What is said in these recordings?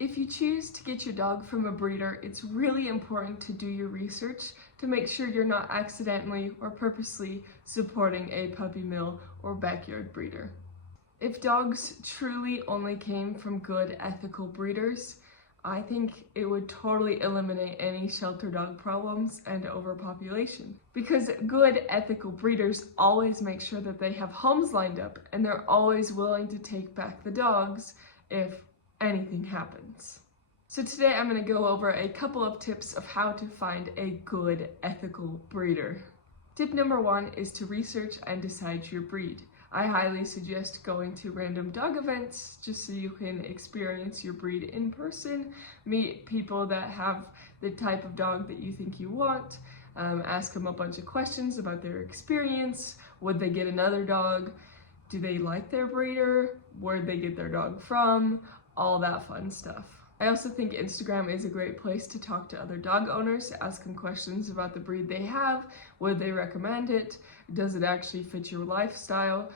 If you choose to get your dog from a breeder, it's really important to do your research to make sure you're not accidentally or purposely supporting a puppy mill or backyard breeder. If dogs truly only came from good ethical breeders, I think it would totally eliminate any shelter dog problems and overpopulation. Because good ethical breeders always make sure that they have homes lined up and they're always willing to take back the dogs if anything happens. So today I'm going to go over a couple of tips of how to find a good ethical breeder. Tip number 1 is to research and decide your breed. I highly suggest going to random dog events just so you can experience your breed in person, meet people that have the type of dog that you think you want, ask them a bunch of questions about their experience. Would they get another dog? Do they like their breeder? Where'd they get their dog from? All that fun stuff. I also think Instagram is a great place to talk to other dog owners, ask them questions about the breed they have. Would they recommend it? Does it actually fit your lifestyle?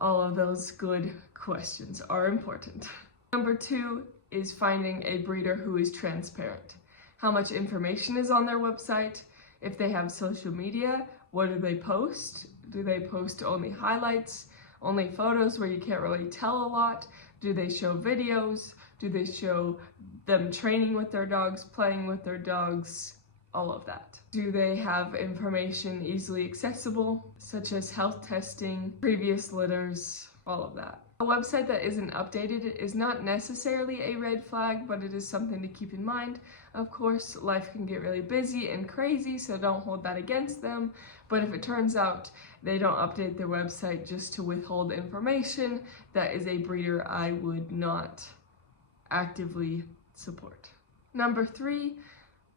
All of those good questions are important. Number 2 is finding a breeder who is transparent. How much information is on their website? If they have social media, what do they post? Do they post only highlights, only photos where you can't really tell a lot? Do they show videos? Do they show them training with their dogs, playing with their dogs? All of that. Do they have information easily accessible, such as health testing, previous litters, all of that? A website that isn't updated is not necessarily a red flag, but it is something to keep in mind. Of course, life can get really busy and crazy, so don't hold that against them. But if it turns out they don't update their website just to withhold information, that is a breeder I would not actively support. Number 3,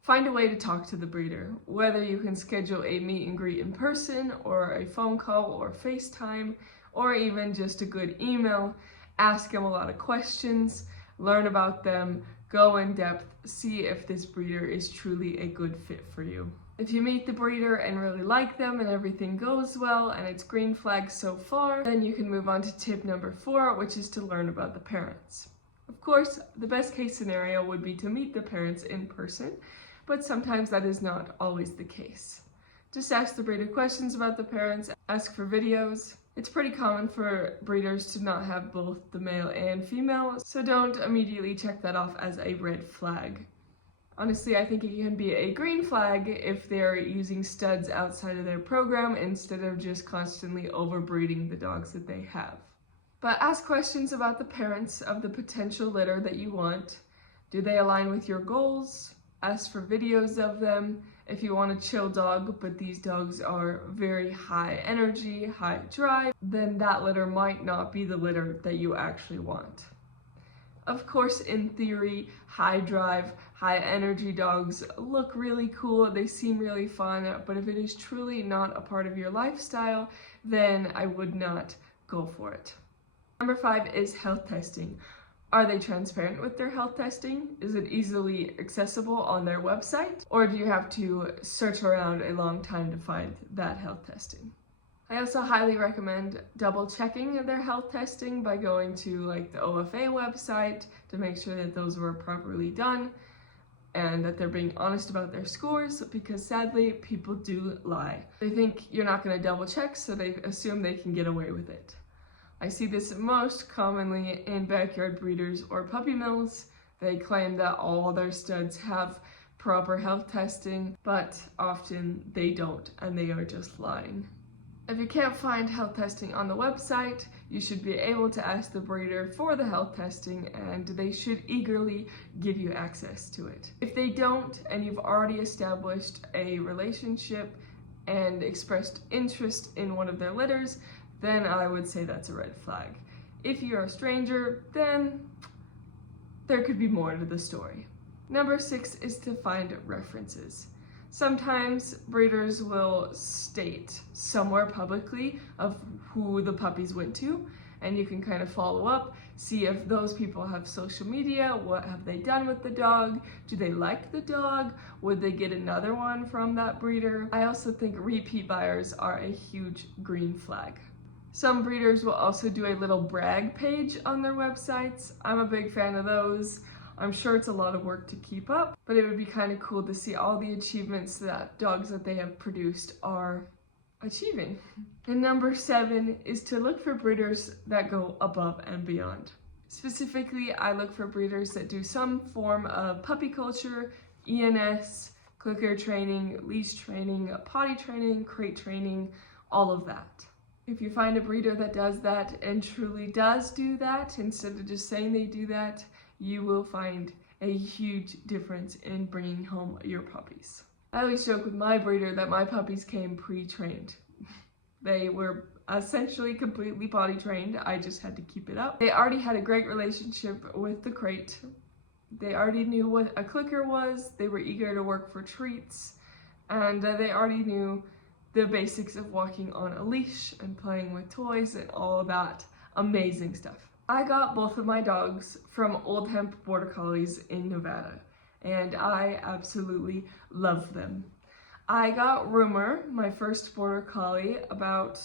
find a way to talk to the breeder. Whether you can schedule a meet and greet in person, or a phone call, or FaceTime, or even just a good email. Ask them a lot of questions, learn about them, go in depth, see if this breeder is truly a good fit for you. If you meet the breeder and really like them and everything goes well and it's green flags so far, then you can move on to tip number 4, which is to learn about the parents. Of course, the best case scenario would be to meet the parents in person, but sometimes that is not always the case. Just ask the breeder questions about the parents, ask for videos. It's pretty common for breeders to not have both the male and female, so don't immediately check that off as a red flag. Honestly, I think it can be a green flag if they're using studs outside of their program instead of just constantly overbreeding the dogs that they have. But ask questions about the parents of the potential litter that you want. Do they align with your goals? Ask for videos of them. If you want a chill dog, but these dogs are very high energy, high drive, then that litter might not be the litter that you actually want. Of course, in theory, high drive, high energy dogs look really cool, they seem really fun, but if it is truly not a part of your lifestyle, then I would not go for it. Number 5 is health testing. Are they transparent with their health testing? Is it easily accessible on their website? Or do you have to search around a long time to find that health testing? I also highly recommend double checking their health testing by going to like the OFA website to make sure that those were properly done and that they're being honest about their scores, because sadly people do lie. They think you're not going to double check, so they assume they can get away with it. I see this most commonly in backyard breeders or puppy mills. They claim that all their studs have proper health testing, but often they don't, and they are just lying. If you can't find health testing on the website, you should be able to ask the breeder for the health testing, and they should eagerly give you access to it. If they don't, and you've already established a relationship and expressed interest in one of their litters, then I would say that's a red flag. If you're a stranger, then there could be more to the story. Number 6 is to find references. Sometimes breeders will state somewhere publicly of who the puppies went to, and you can kind of follow up, see if those people have social media, what have they done with the dog, do they like the dog, would they get another one from that breeder. I also think repeat buyers are a huge green flag. Some breeders will also do a little brag page on their websites. I'm a big fan of those. I'm sure it's a lot of work to keep up, but it would be kind of cool to see all the achievements that dogs that they have produced are achieving. And number 7 is to look for breeders that go above and beyond. Specifically, I look for breeders that do some form of puppy culture, ENS, clicker training, leash training, potty training, crate training, all of that. If you find a breeder that does that and truly does do that, instead of just saying they do that, you will find a huge difference in bringing home your puppies. I always joke with my breeder that my puppies came pre-trained. They were essentially completely potty trained. I just had to keep it up. They already had a great relationship with the crate. They already knew what a clicker was. They were eager to work for treats, and they already knew the basics of walking on a leash and playing with toys and all of that amazing stuff. I got both of my dogs from Old Hemp Border Collies in Nevada, and I absolutely love them. I got Rumor, my first Border Collie, about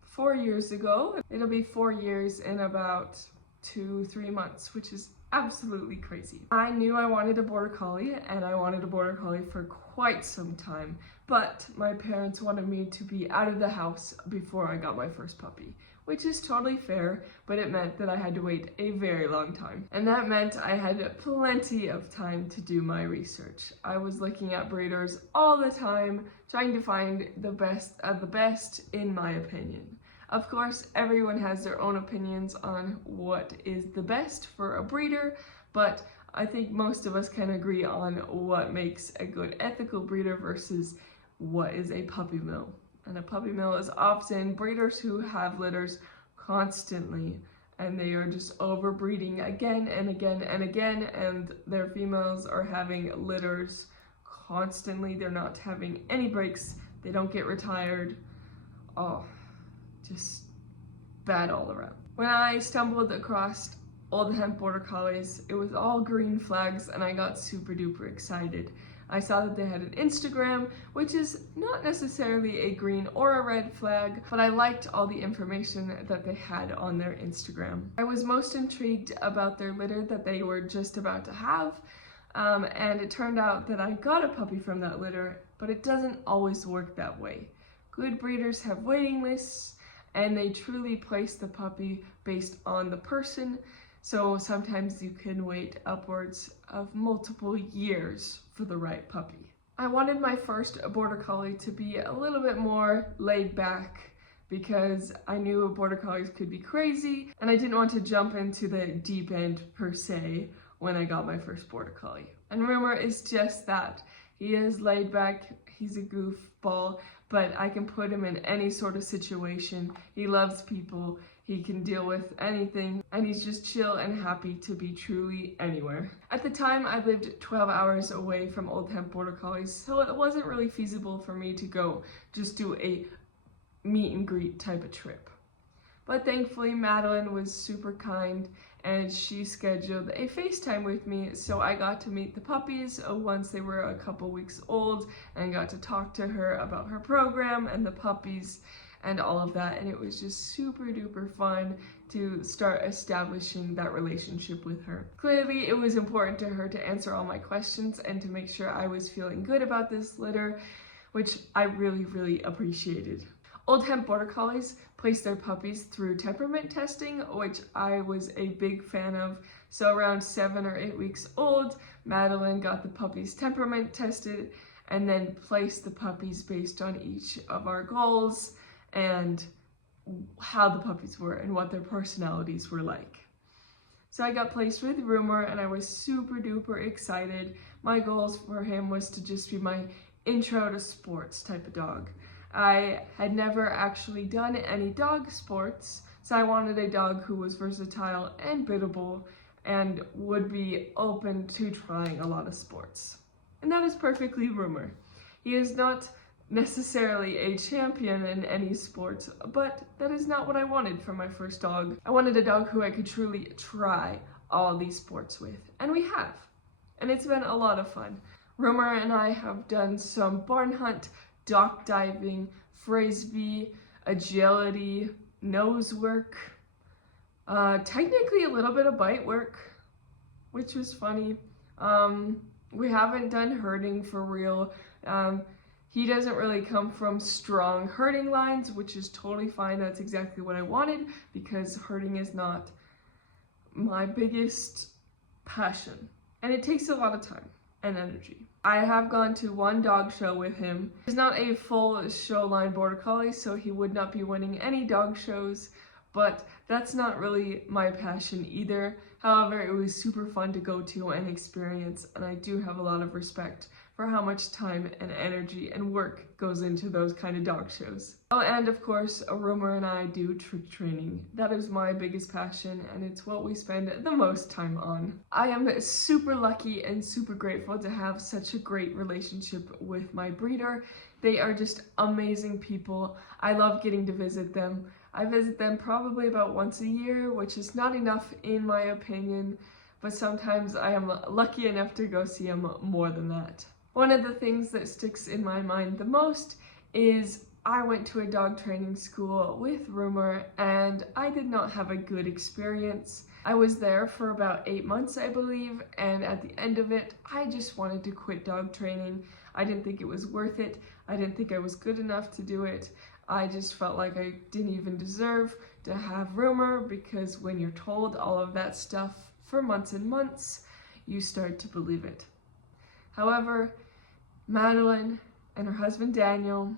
4 years ago. It'll be 4 years in about 2-3 months, which is absolutely crazy. I knew I wanted a Border Collie, and I wanted a Border Collie for quite some time, but my parents wanted me to be out of the house before I got my first puppy, which is totally fair, but it meant that I had to wait a very long time. And that meant I had plenty of time to do my research. I was looking at breeders all the time, trying to find the best of the best, in my opinion. Of course, everyone has their own opinions on what is the best for a breeder, but I think most of us can agree on what makes a good ethical breeder versus what is a puppy mill. And a puppy mill is often breeders who have litters constantly, and they are just overbreeding again and again and again, and their females are having litters constantly. They're not having any breaks. They don't get retired. Oh, just bad all around. When I stumbled across Old Hemp Border Collies, it was all green flags, and I got super duper excited. I saw that they had an Instagram, which is not necessarily a green or a red flag, but I liked all the information that they had on their Instagram. I was most intrigued about their litter that they were just about to have, and it turned out that I got a puppy from that litter, but it doesn't always work that way. Good breeders have waiting lists, and they truly place the puppy based on the person, so sometimes you can wait upwards of multiple years for the right puppy. I wanted my first Border Collie to be a little bit more laid back because I knew Border Collies could be crazy, and I didn't want to jump into the deep end per se when I got my first Border Collie. And Rumor is just that. He is laid back, he's a goofball, but I can put him in any sort of situation. He loves people, he can deal with anything, and he's just chill and happy to be truly anywhere. At the time, I lived 12 hours away from Old Hemp Border Collies, so it wasn't really feasible for me to go just do a meet and greet type of trip. But thankfully, Madeline was super kind, and she scheduled a FaceTime with me, so I got to meet the puppies once they were a couple weeks old, and got to talk to her about her program and the puppies and all of that, and it was just super duper fun to start establishing that relationship with her. Clearly, it was important to her to answer all my questions and to make sure I was feeling good about this litter, which I really, really appreciated. Old Hemp Border Collies place their puppies through temperament testing, which I was a big fan of. So around 7 or 8 weeks old, Madeline got the puppies temperament tested and then placed the puppies based on each of our goals and how the puppies were and what their personalities were like. So I got placed with Rumor, and I was super duper excited. My goals for him was to just be my intro to sports type of dog. I had never actually done any dog sports, so I wanted a dog who was versatile and biddable and would be open to trying a lot of sports. And that is perfectly Rumor. He is not necessarily a champion in any sports, but that is not what I wanted for my first dog. I wanted a dog who I could truly try all these sports with, and we have. And it's been a lot of fun. Rumor and I have done some barn hunt, dock diving, frisbee, agility, nose work, technically a little bit of bite work. which was funny. We haven't done herding for real. He doesn't really come from strong herding lines, which is totally fine. That's exactly what I wanted, because herding is not my biggest passion. And it takes a lot of time and energy. I have gone to one dog show with him. He's not a full show line border collie, so he would not be winning any dog shows, but that's not really my passion either. However, it was super fun to go to and experience, and I do have a lot of respect for how much time and energy and work goes into those kind of dog shows. Oh, and of course, Rumor and I do trick training. That is my biggest passion, and it's what we spend the most time on. I am super lucky and super grateful to have such a great relationship with my breeder. They are just amazing people. I love getting to visit them. I visit them probably about once a year, which is not enough in my opinion, but sometimes I am lucky enough to go see them more than that. One of the things that sticks in my mind the most is I went to a dog training school with Rumor, and I did not have a good experience. I was there for about 8 months, I believe, and at the end of it, I just wanted to quit dog training. I didn't think it was worth it. I didn't think I was good enough to do it. I just felt like I didn't even deserve to have Rumor, because when you're told all of that stuff for months and months, you start to believe it. However, Madeline and her husband Daniel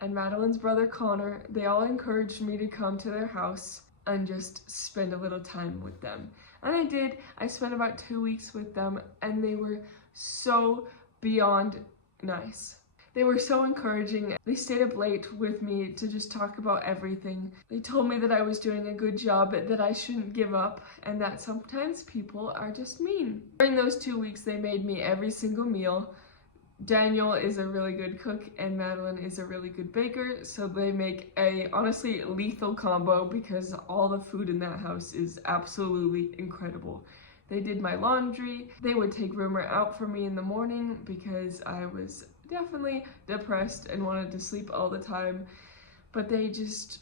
and Madeline's brother Connor, they all encouraged me to come to their house and just spend a little time with them. And I did. I spent about 2 weeks with them, and they were so beyond nice. They were so encouraging. They stayed up late with me to just talk about everything. They told me that I was doing a good job, that I shouldn't give up, and that sometimes people are just mean. During those 2 weeks, they made me every single meal. Daniel is a really good cook, and Madeline is a really good baker, so they make a honestly lethal combo, because all the food in that house is absolutely incredible. They did my laundry. They would take Rumor out for me in the morning because I was definitely depressed and wanted to sleep all the time, but they just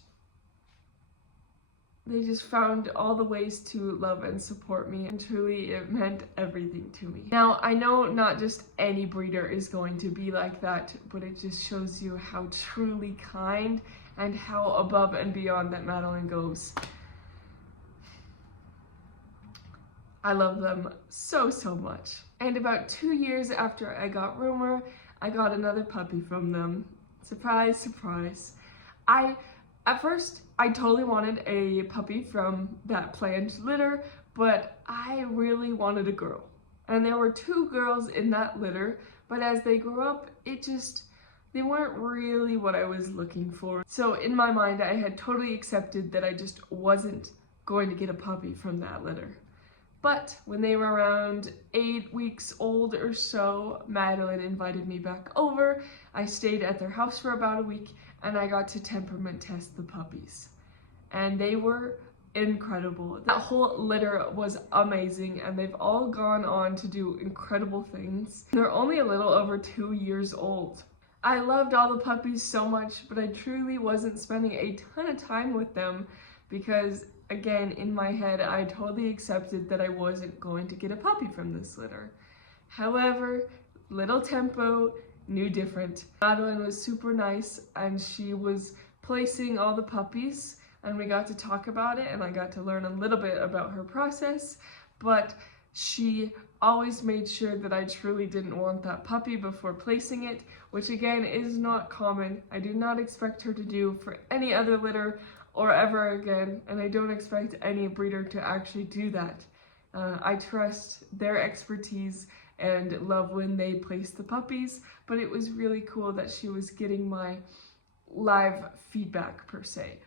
found all the ways to love and support me, and truly it meant everything to me. Now, I know not just any breeder is going to be like that, but it just shows you how truly kind and how above and beyond that Madeline goes. I love them so, so much. And about 2 years after I got Rumor, I got another puppy from them. Surprise, surprise. At first, I totally wanted a puppy from that planned litter, but I really wanted a girl. And there were 2 girls in that litter, but as they grew up, they weren't really what I was looking for. So in my mind, I had totally accepted that I just wasn't going to get a puppy from that litter. But when they were around 8 weeks old or so, Madeline invited me back over. I stayed at their house for about a week, and I got to temperament test the puppies. And they were incredible. That whole litter was amazing, and they've all gone on to do incredible things. They're only a little over 2 years old. I loved all the puppies so much, but I truly wasn't spending a ton of time with them because, again, in my head, I totally accepted that I wasn't going to get a puppy from this litter. However, little Tempo knew different. Madeline was super nice, and she was placing all the puppies, and we got to talk about it, and I got to learn a little bit about her process, but she always made sure that I truly didn't want that puppy before placing it, which again is not common. I do not expect her to do for any other litter or ever again, and I don't expect any breeder to actually do that. I trust their expertise and love when they place the puppies, but it was really cool that she was getting my live feedback per se.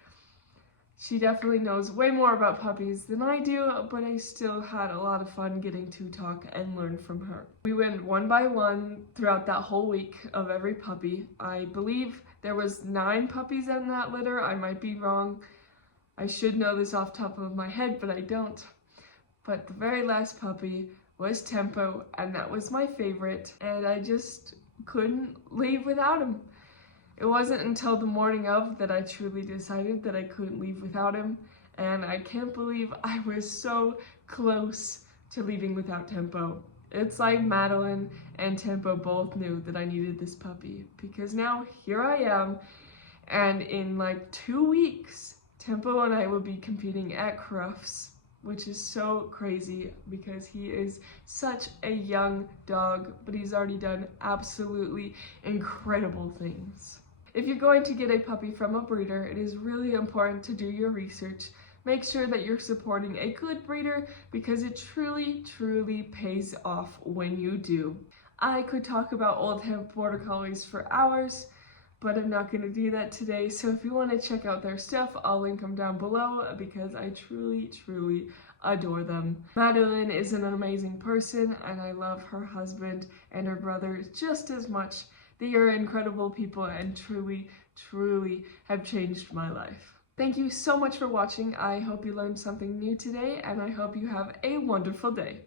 She definitely knows way more about puppies than I do, but I still had a lot of fun getting to talk and learn from her. We went one by one throughout that whole week of every puppy. I believe there was 9 puppies in that litter. I might be wrong. I should know this off the top of my head, but I don't. But the very last puppy was Tempo, and that was my favorite, and I just couldn't leave without him. It wasn't until the morning of that I truly decided that I couldn't leave without him, and I can't believe I was so close to leaving without Tempo. It's like Madeline and Tempo both knew that I needed this puppy, because now here I am, and in like 2 weeks, Tempo and I will be competing at Crufts, which is so crazy because he is such a young dog, but he's already done absolutely incredible things. If you're going to get a puppy from a breeder, it is really important to do your research. Make sure that you're supporting a good breeder because it truly, truly pays off when you do. I could talk about old Hemp Border Collies for hours, but I'm not going to do that today. So if you want to check out their stuff, I'll link them down below because I truly, truly adore them. Madeline is an amazing person, and I love her husband and her brother just as much. They are incredible people and truly, truly have changed my life. Thank you so much for watching. I hope you learned something new today, and I hope you have a wonderful day.